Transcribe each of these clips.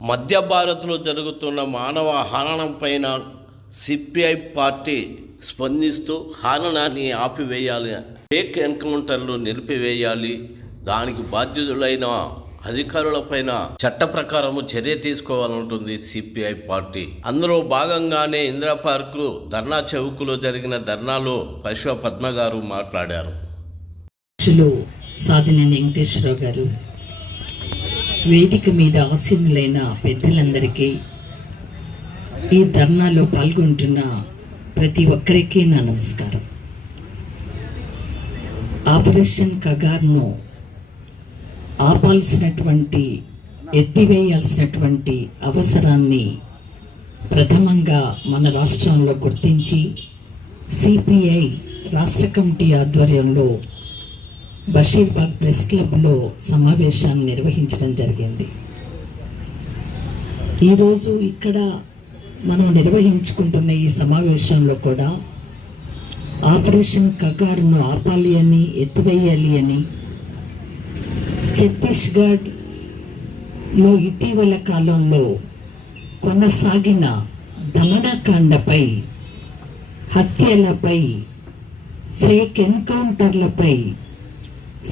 మధ్య భారత్లో జరుగుతున్న మానవ హననం పైన సిపిఐ పార్టీ స్పందిస్తూ హననాన్ని ఆపివేయాలి, ఫేక్ ఎన్కౌంటర్లు నిలిపివేయాలి, దానికి బాధ్యులైన అధికారులపైన చట్ట ప్రకారము చర్య తీసుకోవాలంటుంది సిపిఐ పార్టీ. అందులో భాగంగానే ఇందిరా పార్కు ధర్నా చౌకులో జరిగిన ధర్నాలో పశువ పద్మ గారు మాట్లాడారు. సాధినేని వెంకటేశ్వరరావు గారు, వేదిక మీద ఆసీనులైన పెద్దలందరికీ, ఈ ధర్నాలో పాల్గొంటున్న ప్రతి ఒక్కరికి నా నమస్కారం. ఆపరేషన్ కగార్ను ఆపాల్సినటువంటి, ఎత్తివేయాల్సినటువంటి అవసరాన్ని ప్రథమంగా మన రాష్ట్రంలో గుర్తించి సిపిఐ రాష్ట్ర కమిటీ ఆధ్వర్యంలో బషీర్బాగ్ ప్రెస్ క్లబ్లో సమావేశాన్ని నిర్వహించడం జరిగింది. ఈరోజు ఇక్కడ మనం నిర్వహించుకుంటున్న ఈ సమావేశంలో కూడా ఆపరేషన్ కగార్ను ఆపాలి అని, ఎత్తివేయాలి అని, ఛత్తీస్గఢ్లో ఇటీవల కాలంలో కొనసాగిన దమనకాండపై, హత్యలపై, ఫేక్ ఎన్కౌంటర్లపై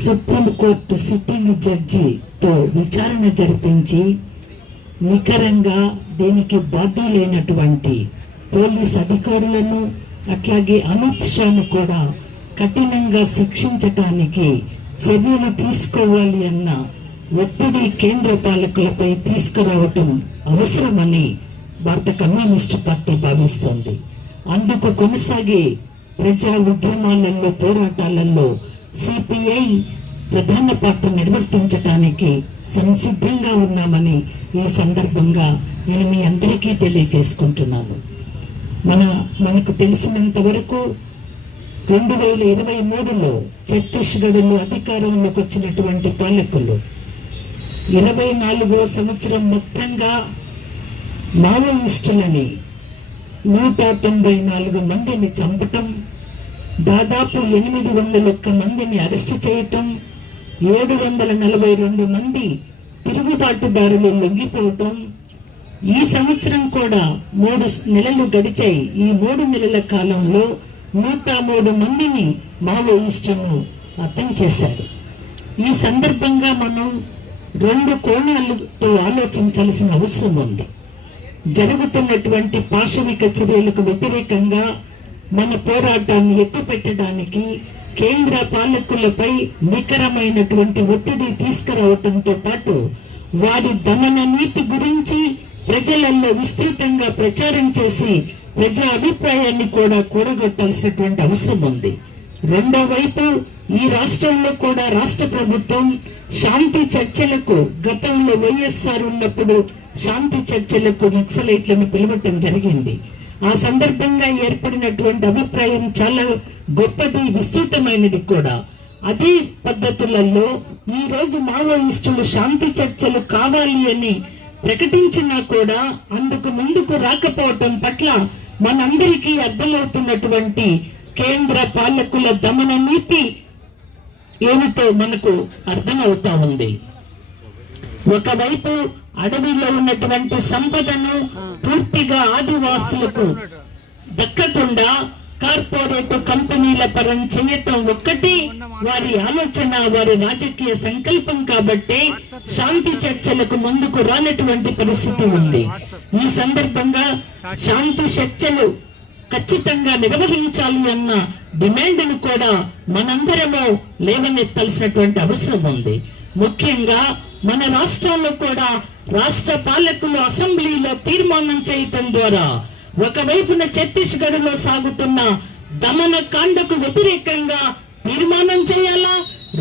సుప్రీంకోర్టు సిట్టింగ్ జడ్జితో విచారణ జరిపించి నికరంగా దీనికి బాధ్యులైనటువంటి పోలీస్ అధికారులను, అట్లాగే అమిత్ షాను కూడా కఠినంగా శిక్షించటానికి చర్యలు తీసుకోవాలి అన్న ఒత్తిడి కేంద్ర పాలకులపై తీసుకురావటం అవసరమని భారత కమ్యూనిస్టు పార్టీ భావిస్తోంది. అందుకు కొనసాగే ప్రజా ఉద్యమాలలో, పోరాటాలలో సిపిఐ ప్రధాన పాత్ర నిర్వర్తించటానికి సంసిద్ధంగా ఉన్నామని ఈ సందర్భంగా నేను మీ అందరికీ తెలియజేసుకుంటున్నాను. మనకు తెలిసినంత వరకు 2023లో ఛత్తీస్గఢ్లో అధికారంలోకి వచ్చినటువంటి పాలకులు 24వ సంవత్సరం మొత్తంగా మావోయిస్టులని 194 మందిని చంపటం, దాదాపు 801 మందిని అరెస్టు చేయటం, 742 మంది తిరుగుబాటుదారులు లొంగిపోవటం. ఈ సంవత్సరం కూడా 3 నెలలు గడిచాయి. ఈ 3 నెలల కాలంలో 103 మందిని మావోయిస్టులను హతం చేశారు. ఈ సందర్భంగా మనం 2 కోణాలతో ఆలోచించాల్సిన అవసరం ఉంది. జరుగుతున్నటువంటి పాశవిక చర్యలకు వ్యతిరేకంగా మన పోరాటాన్ని ఎక్కుపెట్టడానికి కేంద్ర పాలకులపై నికరమైనటువంటి ఒత్తిడి తీసుకురావటంతో పాటు వారి దమన నీతి గురించి ప్రజలలో విస్తృతంగా ప్రచారం చేసి ప్రజా అభిప్రాయాన్ని కూడా కూడగొట్టాల్సినటువంటి అవసరం ఉంది. రెండో వైపు ఈ రాష్ట్రంలో కూడా రాష్ట్ర ప్రభుత్వం శాంతి చర్చలకు, గతంలో వైఎస్ఆర్ ఉన్నప్పుడు శాంతి చర్చలకు నక్సలైట్లను పిలవటం జరిగింది. ఆ సందర్భంగా ఏర్పడినటువంటి అభిప్రాయం చాలా గొప్పది, విస్తృతమైనది కూడా. అదే పద్ధతులలో ఈ రోజు మావోయిస్టులు శాంతి చర్చలు కావాలి అని ప్రకటించినా కూడా అందుకు ముందుకు రాకపోవటం పట్ల మనందరికీ అర్థమవుతున్నటువంటి కేంద్ర పాలకుల దమన నీతి ఏమిటో మనకు అర్థమవుతా ఉంది. ఒకవైపు అడవిలో ఉన్నటువంటి సంపదను పూర్తిగా ఆదివాసులకు దక్కకుండా కార్పొరేట్ కంపెనీల పరం చేయటం ఒక్కటి వారి ఆలోచన, వారి రాజకీయ సంకల్పం. కాబట్టి శాంతి చర్చలకు ముందుకు రానటువంటి పరిస్థితి ఉంది. ఈ సందర్భంగా శాంతి చర్చలు ఖచ్చితంగా నిర్వహించాలి అన్న డిమాండ్ను కూడా మనందరము లేవనెత్తాల్సినటువంటి అవసరం ఉంది. ముఖ్యంగా మన రాష్ట్రంలో కూడా రాష్ట్ర పాలకులు అసెంబ్లీలో తీర్మానం చేయటం ద్వారా ఒకవైపున ఛత్తీస్గఢ్లో సాగుతున్న దమన కాండకు వ్యతిరేకంగా తీర్మానం చేయాలా,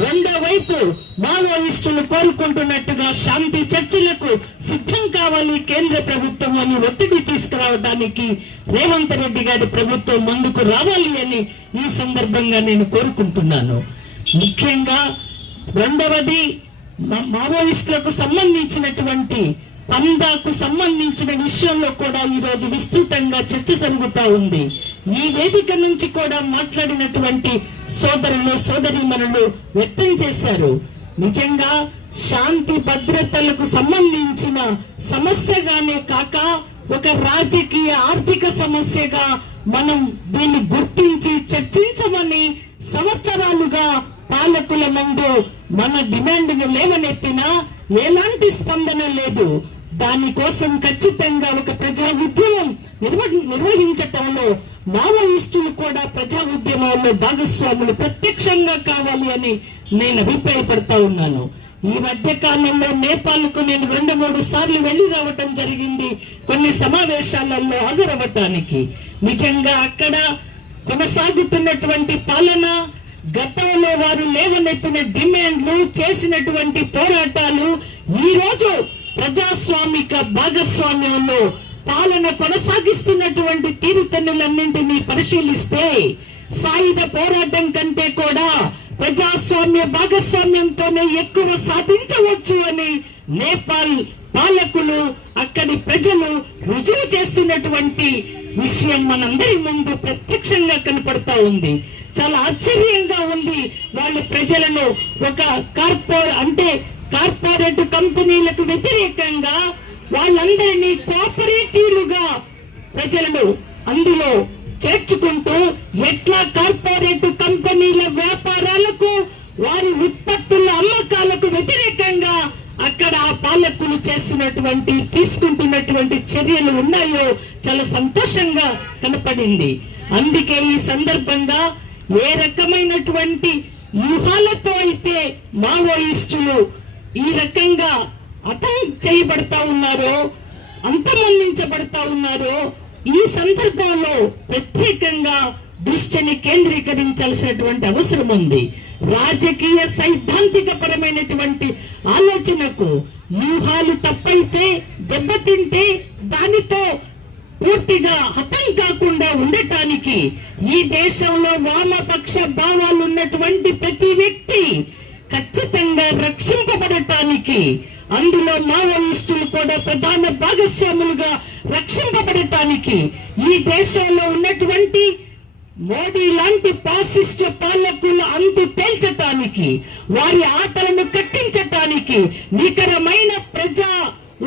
రెండో వైపు మావోయిస్టులు కోరుకుంటున్నట్టుగా శాంతి చర్చలకు సిద్ధం కావాలి కేంద్ర ప్రభుత్వం అని ఒత్తిడి తీసుకురావడానికి రేవంత్ రెడ్డి గారి ప్రభుత్వం ముందుకు రావాలి అని ఈ సందర్భంగా నేను కోరుకుంటున్నాను. ముఖ్యంగా రెండవది మావోయిస్టులకు సంబంధించినటువంటి పందాకు సంబంధించిన విషయంలో కూడా ఈరోజు విస్తృతంగా చర్చ జరుగుతా ఉంది. ఈ వేదిక నుంచి కూడా మాట్లాడినటువంటి సోదరులు సోదరీమణులు వ్యక్తం చేశారు. నిజంగా శాంతి భద్రతలకు సంబంధించిన సమస్యగానే కాక ఒక రాజకీయ ఆర్థిక సమస్యగా మనం దీన్ని గుర్తించి చర్చించమని సంవత్సరాలుగా పాలకుల ముందు మన డిమాండ్ను లేవనెత్తినా ఎలాంటి స్పందన లేదు. దానికోసం ఖచ్చితంగా ఒక ప్రజా ఉద్యమం నిర్వహించటంలో మావోయిస్టులు కూడా ప్రజా ఉద్యమాల్లో భాగస్వాములు ప్రత్యక్షంగా కావాలి అని నేను అభిప్రాయపడతా ఉన్నాను. ఈ మధ్య కాలంలో నేపాల్కు నేను 2-3 సార్లు వెళ్లి రావటం జరిగింది కొన్ని సమావేశాలలో హాజరవ్వటానికి. నిజంగా అక్కడ కొనసాగుతున్నటువంటి పాలన, గతంలో వారు లేవనెత్తిన డిమాండ్లు, చేసినటువంటి పోరాటాలు ఈ రోజు ప్రజాస్వామిక భాగస్వామ్యంలో పాలన కొనసాగిస్తున్నటువంటి తీరుతెన్నులన్నింటినీ పరిశీలిస్తే సాయుధ పోరాటం కంటే కూడా ప్రజాస్వామ్య భాగస్వామ్యంతోనే ఎక్కువ సాధించవచ్చు అని నేపాల్ పాలకులు, అక్కడి ప్రజలు రుజువు చేస్తున్నటువంటి విషయం మనందరి ముందు ప్రత్యక్షంగా కనపడతా ఉంది. చాలా ఆశ్చర్యంగా ఉంది. వాళ్ళు ప్రజలను ఒక కార్పొరేట్ కంపెనీలకు వ్యతిరేకంగా వాళ్ళందరినీ కోఆపరేటివ్లుగా ప్రజలను అందులో చేర్చుకుంటూ ఎట్లా కార్పొరేట్ కంపెనీల వ్యాపారాలకు, వారి ఉత్పత్తుల అమ్మకాలకు వ్యతిరేకంగా అక్కడ ఆ పాలకులు తీసుకుంటున్నటువంటి చర్యలు ఉన్నాయో చాలా సంతోషంగా కనపడింది. అందుకే ఈ సందర్భంగా ఏ రకమైనటువంటి వ్యూహాలతో అయితే మావోయిస్టులు ఈ రకంగా చేయబడతా ఉన్నారో, అంతమొందించబడతా ఉన్నారో, ఈ సందర్భంలో ప్రత్యేకంగా దృష్టిని కేంద్రీకరించాల్సినటువంటి అవసరం ఉంది. రాజకీయ సైద్ధాంతిక పరమైనటువంటి ఆలోచనకు వ్యూహాలు తప్పైతే, దెబ్బతింటే దానితో పూర్తిగా హతం కాకుండా ఉండటానికి ఈ దేశంలో వామపక్ష భావాలు ఉన్నటువంటి ప్రతి వ్యక్తి ఖచ్చితంగా రక్షింపబడటానికి, అందులో మావోయిస్టులు కూడా ప్రధాన భాగస్వాములుగా రక్షింపబడటానికి, ఈ దేశంలో ఉన్నటువంటి మోడీ లాంటి ఫాసిస్ట్ పాలకుల అంతు తేల్చటానికి, వారి ఆటలను కట్టించటానికి, నికరమైన ప్రజా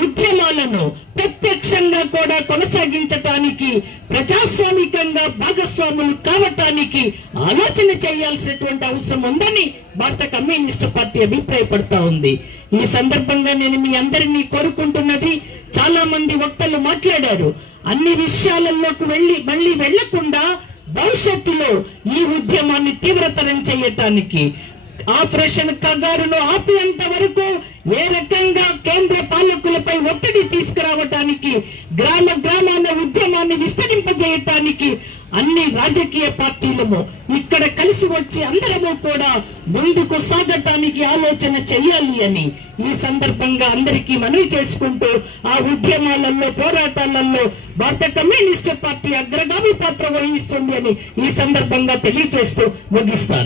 ఉద్యమాలను ప్రత్యక్షంగా కూడా కొనసాగించటానికి, ప్రజాస్వామికంగా భాగస్వాములు కావటానికి ఆలోచన చేయాల్సినటువంటి అవసరం ఉందని భారత కమ్యూనిస్టు పార్టీ అభిప్రాయపడతా ఉంది. ఈ సందర్భంగా నేను మీ అందరినీ కోరుకుంటున్నది, చాలా మంది వక్తలు మాట్లాడారు, అన్ని విషయాలలోకి మళ్ళీ వెళ్లకుండా భవిష్యత్తులో ఈ ఉద్యమాన్ని తీవ్రతరం చేయటానికి, ఆపరేషన్ కగారును ఆపేంత వరకు ఏ రకంగా కేంద్ర పాలకులపై ఒత్తిడి తీసుకురావటానికి, గ్రామాన ఉద్యమాన్ని విస్తరింపజేయటానికి అన్ని రాజకీయ పార్టీలము ఇక్కడ కలిసి వచ్చి అందరము కూడా ముందుకు సాగటానికి ఆలోచన చేయాలి అని ఈ సందర్భంగా అందరికీ మనవి చేసుకుంటూ, ఆ ఉద్యమాలలో, పోరాటాలలో భారత కమ్యూనిస్టు పార్టీ అగ్రగామి పాత్ర వహిస్తుంది అని ఈ సందర్భంగా తెలియజేస్తూ ముగిస్తాను.